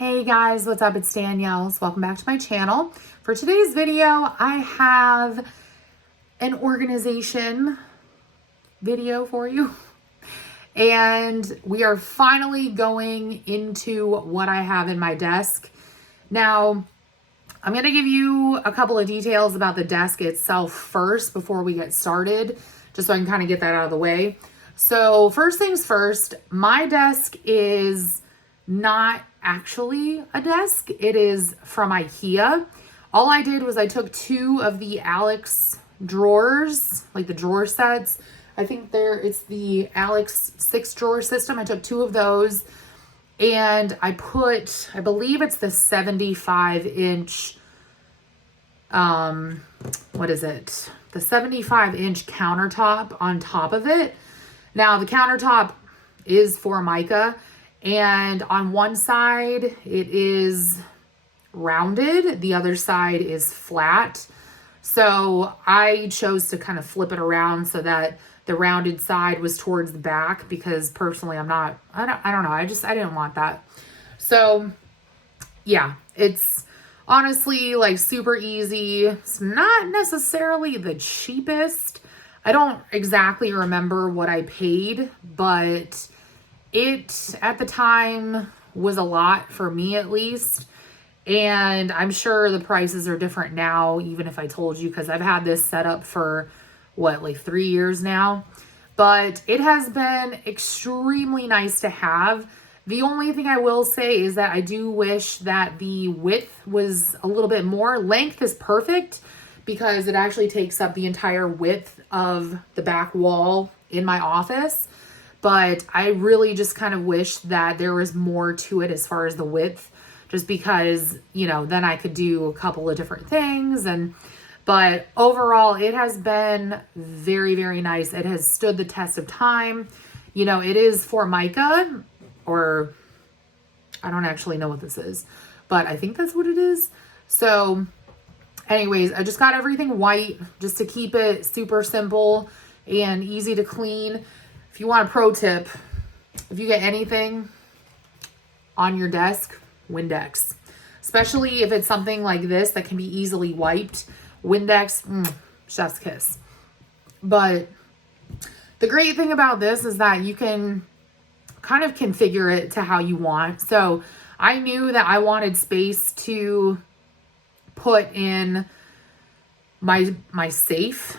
Hey guys, what's up? It's Danielle's. Welcome back to my channel. For today's video, I have an organization video for you. And we are finally going into what I have in my desk. Now, I'm going to give you a couple of details about the desk itself first before we get started, just so I can kind of get that out of the way. So first things first, my desk is not actually a desk. It is from IKEA. All I did was I took two of the Alex drawers, like the drawer sets. I think it's the Alex 6-drawer system. I took two of those and I believe it's the 75-inch, what is it? The 75-inch countertop on top of it. Now the countertop is Formica, and on one side it is rounded, the other side is flat. So I chose to kind of flip it around so that the rounded side was towards the back, because personally I don't know. I didn't want that. So yeah, it's honestly like super easy. It's not necessarily the cheapest. I don't exactly remember what I paid, but it at the time was a lot for me, at least. And I'm sure the prices are different now, even if I told you, because I've had this set up for like 3 years now. But it has been extremely nice to have. The only thing I will say is that I do wish that the width was a little bit more. Length is perfect because it actually takes up the entire width of the back wall in my office. But I really just kind of wish that there was more to it as far as the width, just because, then I could do a couple of different things. But overall, it has been very, very nice. It has stood the test of time. It is Formica, or I don't actually know what this is, but I think that's what it is. So anyways, I just got everything white just to keep it super simple and easy to clean. If you want a pro tip, if you get anything on your desk, Windex. Especially if it's something like this that can be easily wiped. Windex, chef's kiss. But the great thing about this is that you can kind of configure it to how you want. So I knew that I wanted space to put in my safe,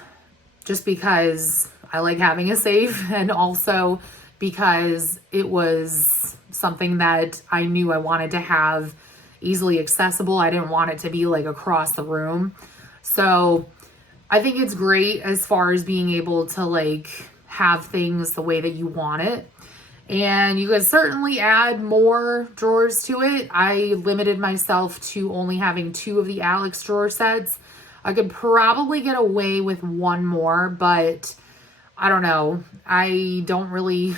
just because I like having a safe, and also because it was something that I knew I wanted to have easily accessible. I didn't want it to be like across the room. So I think it's great as far as being able to like have things the way that you want it. And you can certainly add more drawers to it. I limited myself to only having two of the Alex drawer sets. I could probably get away with one more, but I don't know. I don't really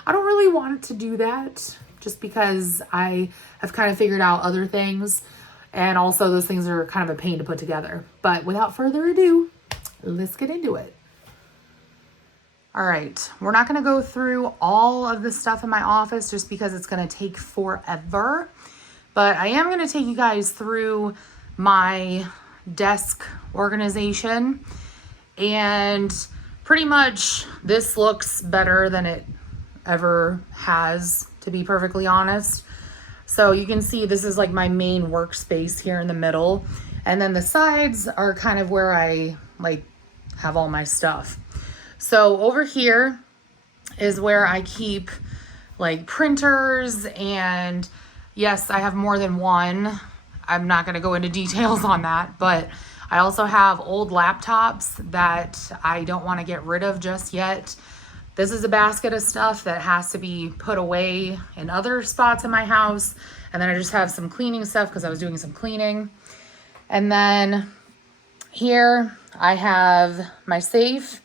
want to do that, just because I have kind of figured out other things. And also those things are kind of a pain to put together. But without further ado, let's get into it. All right, we're not going to go through all of the stuff in my office just because it's going to take forever. But I am going to take you guys through my desk organization. And pretty much this looks better than it ever has, to be perfectly honest. So you can see this is like my main workspace here in the middle. And then the sides are kind of where I like have all my stuff. So over here is where I keep like printers, and yes, I have more than one. I'm not going to go into details on that, but I also have old laptops that I don't want to get rid of just yet. This is a basket of stuff that has to be put away in other spots in my house. And then I just have some cleaning stuff because I was doing some cleaning. And then here I have my safe.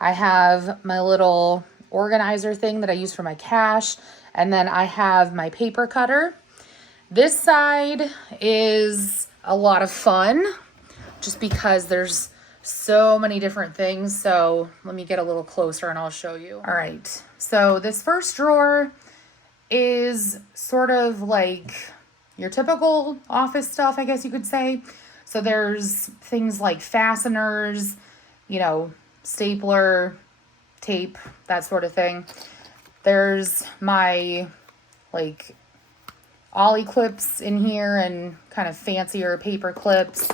I have my little organizer thing that I use for my cash. And then I have my paper cutter. This side is a lot of fun just because there's so many different things. So let me get a little closer and I'll show you. All right. So this first drawer is sort of like your typical office stuff, I guess you could say. So there's things like fasteners, you know, stapler, tape, that sort of thing. There's my like ollie clips in here and kind of fancier paper clips.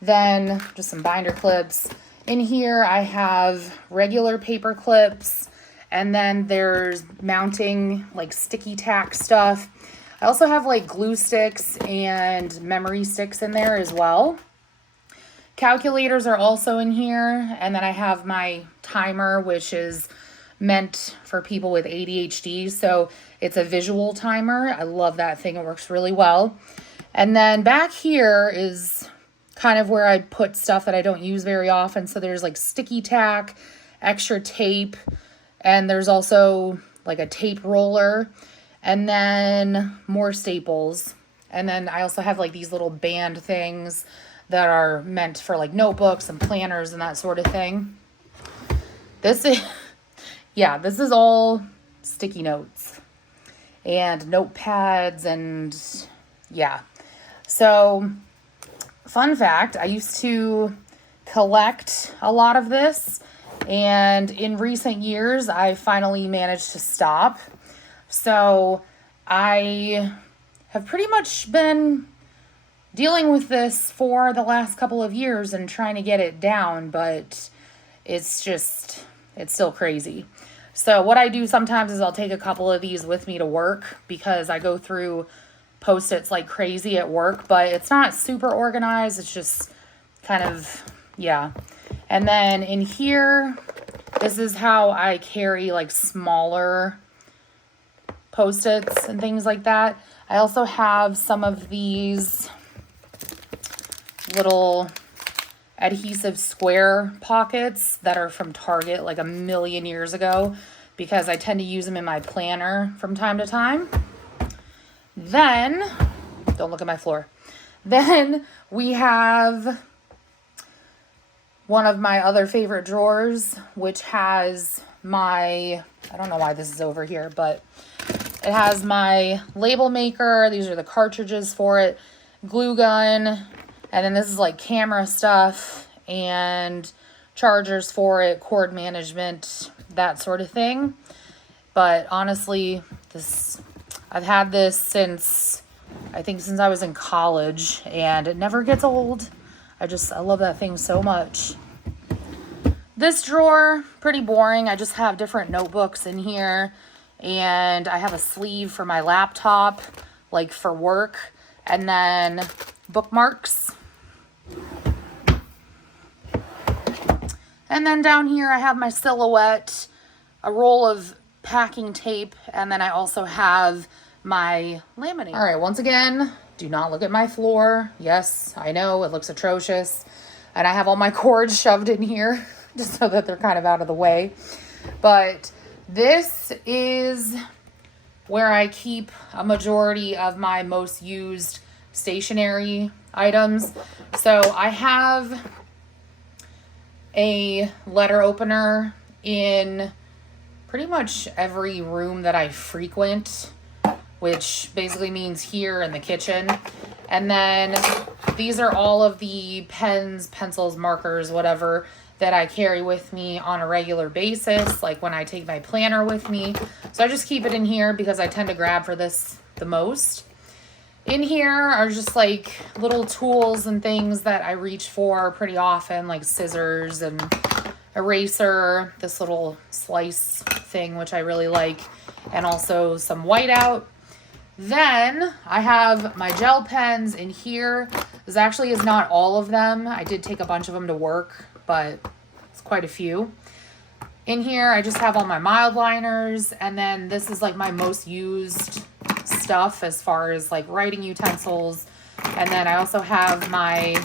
Then just some binder clips. In here I have regular paper clips, and then there's mounting like sticky tack stuff. I also have like glue sticks and memory sticks in there as well. Calculators are also in here, and then I have my timer, which is meant for people with ADHD, so it's a visual timer. I love that thing. It works really well. And then back here is kind of where I put stuff that I don't use very often. So there's like sticky tack, extra tape, and there's also like a tape roller, and then more staples. And then I also have like these little band things that are meant for like notebooks and planners and that sort of thing. This is, yeah, this is all sticky notes and notepads and yeah. So fun fact, I used to collect a lot of this, and in recent years I finally managed to stop. So I have pretty much been dealing with this for the last couple of years and trying to get it down, but it's still crazy. So what I do sometimes is I'll take a couple of these with me to work because I go through Post-its like crazy at work, but it's not super organized. It's just kind of, yeah. And then in here, this is how I carry like smaller Post-its and things like that. I also have some of these little adhesive square pockets that are from Target like a million years ago because I tend to use them in my planner from time to time. Then, don't look at my floor. Then we have one of my other favorite drawers, which has my, I don't know why this is over here, but it has my label maker. These are the cartridges for it, glue gun, and then this is like camera stuff and chargers for it, cord management, that sort of thing. But honestly, I've had this since I was in college, and it never gets old. I love that thing so much. This drawer, pretty boring. I just have different notebooks in here, and I have a sleeve for my laptop, like for work, and then bookmarks. And then down here I have my silhouette, a roll of packing tape, and then I also have my laminate. All right, once again, do not look at my floor. Yes, I know it looks atrocious, and I have all my cords shoved in here just so that they're kind of out of the way. But this is where I keep a majority of my most used stationery items. So I have a letter opener in pretty much every room that I frequent, which basically means here in the kitchen. And then these are all of the pens, pencils, markers, whatever, that I carry with me on a regular basis, like when I take my planner with me. So I just keep it in here because I tend to grab for this the most. In here are just like little tools and things that I reach for pretty often, like scissors and eraser, this little slice thing, which I really like, and also some whiteout. Then I have my gel pens in here. This actually is not all of them. I did take a bunch of them to work, but it's quite a few. In here, I just have all my mild liners, and then this is like my most used stuff as far as like writing utensils. And then I also have my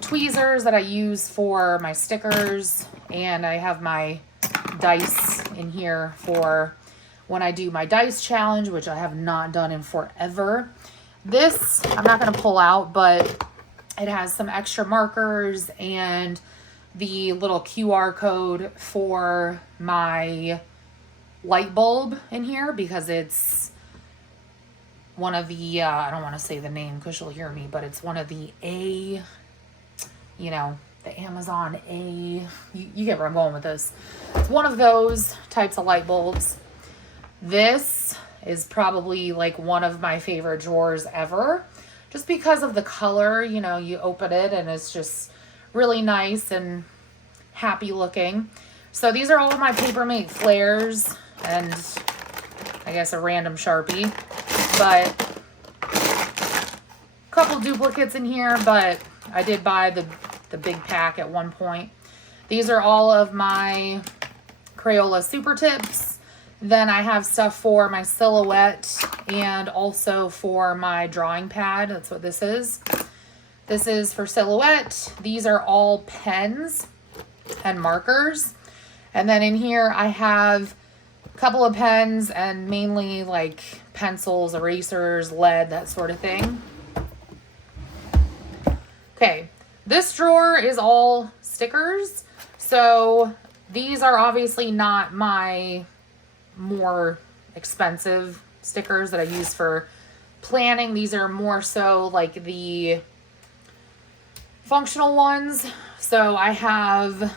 tweezers that I use for my stickers, and I have my dice in here for when I do my dice challenge, which I have not done in forever. This I'm not going to pull out, but it has some extra markers and the little QR code for my light bulb in here because it's one of the, I don't want to say the name because she'll hear me, but it's one of the the Amazon you get where I'm going with this. It's one of those types of light bulbs. This is probably like one of my favorite drawers ever, just because of the color. You open it and it's just really nice and happy looking. So these are all of my Papermate flares and I guess a random Sharpie, but a couple duplicates in here, but I did buy the big pack at one point. These are all of my Crayola Super Tips. Then I have stuff for my silhouette and also for my drawing pad. That's what this is. This is for silhouette. These are all pens and markers. And then in here I have a couple of pens and mainly like pencils, erasers, lead, that sort of thing. Okay, this drawer is all stickers. So these are obviously not my more expensive stickers that I use for planning. These are more so like the functional ones. So I have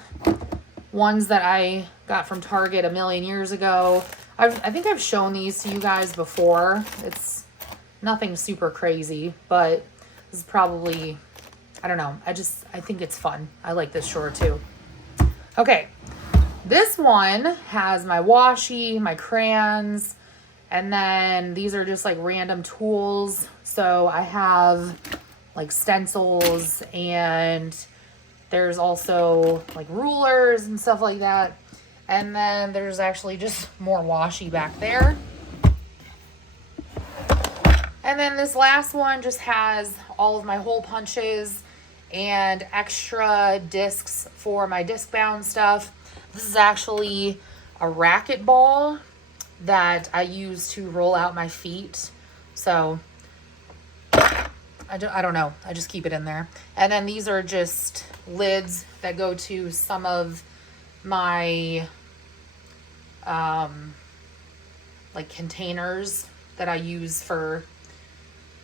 ones that I got from Target a million years ago. I think I've shown these to you guys before. It's nothing super crazy, but this is probably, I don't know. I think it's fun. I like this drawer too. Okay. This one has my washi, my crayons, and then these are just like random tools. So I have like stencils and there's also like rulers and stuff like that. And then there's actually just more washi back there. And then this last one just has all of my hole punches and extra discs for my disc bound stuff. This is actually a racket ball that I use to roll out my feet. So I don't know. I just keep it in there. And then these are just lids that go to some of my like containers that I use for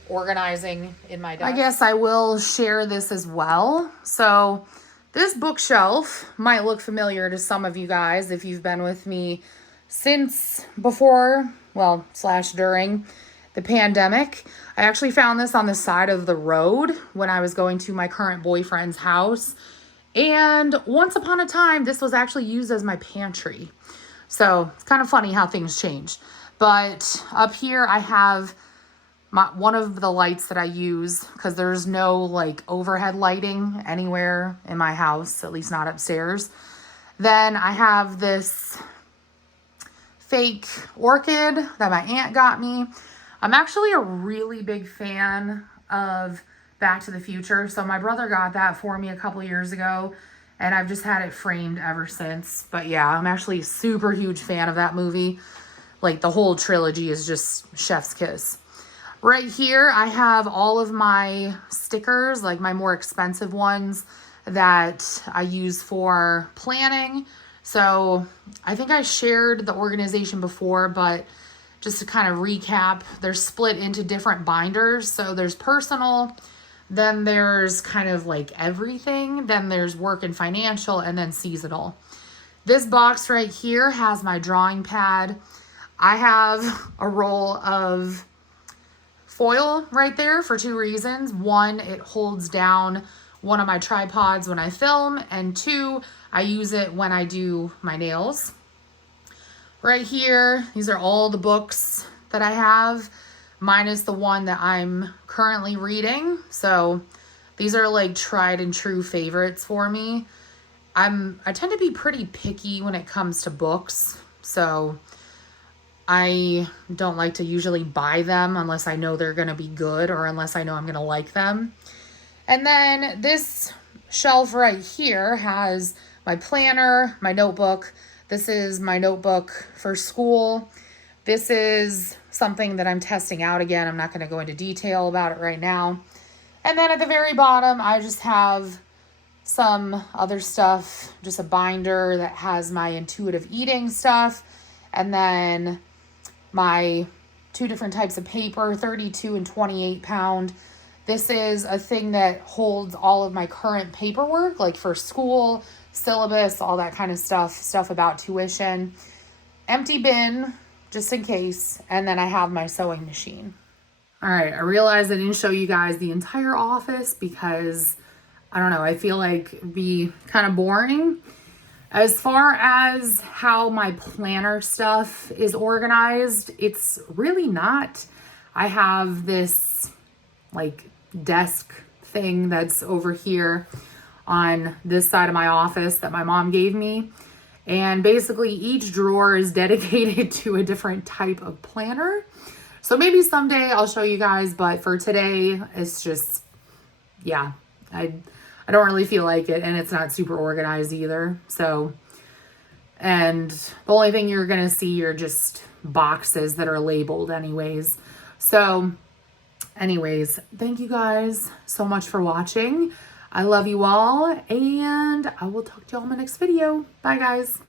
organizing in my desk. I guess I will share this as well. So this bookshelf might look familiar to some of you guys if you've been with me since before, well, / during the pandemic. I actually found this on the side of the road when I was going to my current boyfriend's house. And once upon a time, this was actually used as my pantry. So it's kind of funny how things change. But up here I have one of the lights that I use because there's no like overhead lighting anywhere in my house, at least not upstairs. Then I have this fake orchid that my aunt got me. I'm actually a really big fan of Back to the Future. So my brother got that for me a couple years ago and I've just had it framed ever since. But yeah, I'm actually a super huge fan of that movie. Like the whole trilogy is just chef's kiss. Right here, I have all of my stickers, like my more expensive ones that I use for planning. So I think I shared the organization before, but just to kind of recap, they're split into different binders. So there's personal, then there's kind of like everything, then there's work and financial, and then seasonal. This box right here has my drawing pad. I have a roll of foil right there for two reasons. One, it holds down one of my tripods when I film, and two, I use it when I do my nails. Right here, these are all the books that I have, minus the one that I'm currently reading. So these are like tried and true favorites for me. I tend to be pretty picky when it comes to books, so I don't like to usually buy them unless I know they're going to be good or unless I know I'm going to like them. And then this shelf right here has my planner, my notebook. This is my notebook for school. This is something that I'm testing out again. I'm not going to go into detail about it right now. And then at the very bottom, I just have some other stuff, just a binder that has my intuitive eating stuff. And then my two different types of paper, 32 and 28 pound. This is a thing that holds all of my current paperwork, like for school, syllabus, all that kind of stuff about tuition. Empty bin, just in case. And then I have my sewing machine. All right, I realized I didn't show you guys the entire office because, I don't know, I feel like it'd be kind of boring. As far as how my planner stuff is organized, it's really not. I have this like desk thing that's over here on this side of my office that my mom gave me. And basically each drawer is dedicated to a different type of planner. So maybe someday I'll show you guys, but for today, it's just, yeah, I don't really feel like it, and it's not super organized either. So, and the only thing you're going to see are just boxes that are labeled anyways. So anyways, thank you guys so much for watching. I love you all, and I will talk to you all in my next video. Bye, guys.